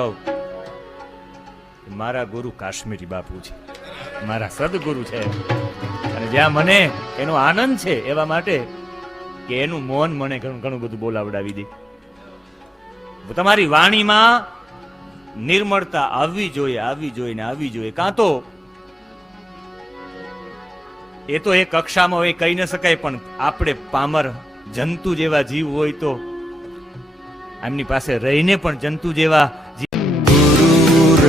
કહું મારા ગુરુ કાશ્મીરી બાપુ છે. મારા સદગુરુ છે. અને જ્યાં મને એનો આનંદ છે એવા માટે કે એનું મૌન મને ઘણું બધું બોલાવડાવી દે. તમારી વાણીમાં નિર્મળતા આવવી જોઈએ આવવી જોઈએ ને આવવી જોઈએ. કાં તો એ તો એ કક્ષામાં હોય કહી ન શકાય, પણ આપણે પામર જંતુ જેવા જીવ હોય તો એમની પાસે રહીને પણ જંતુ જીવ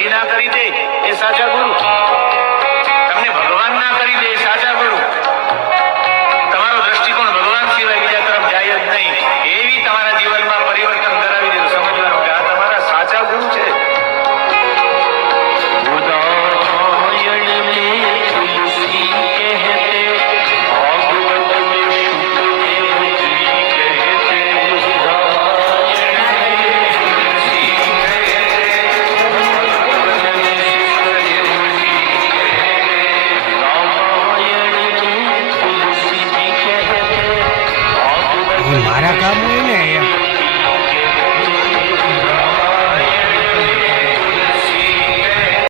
હરિના કરી દે એ સાચા ગુરુ. મારા કામ હોય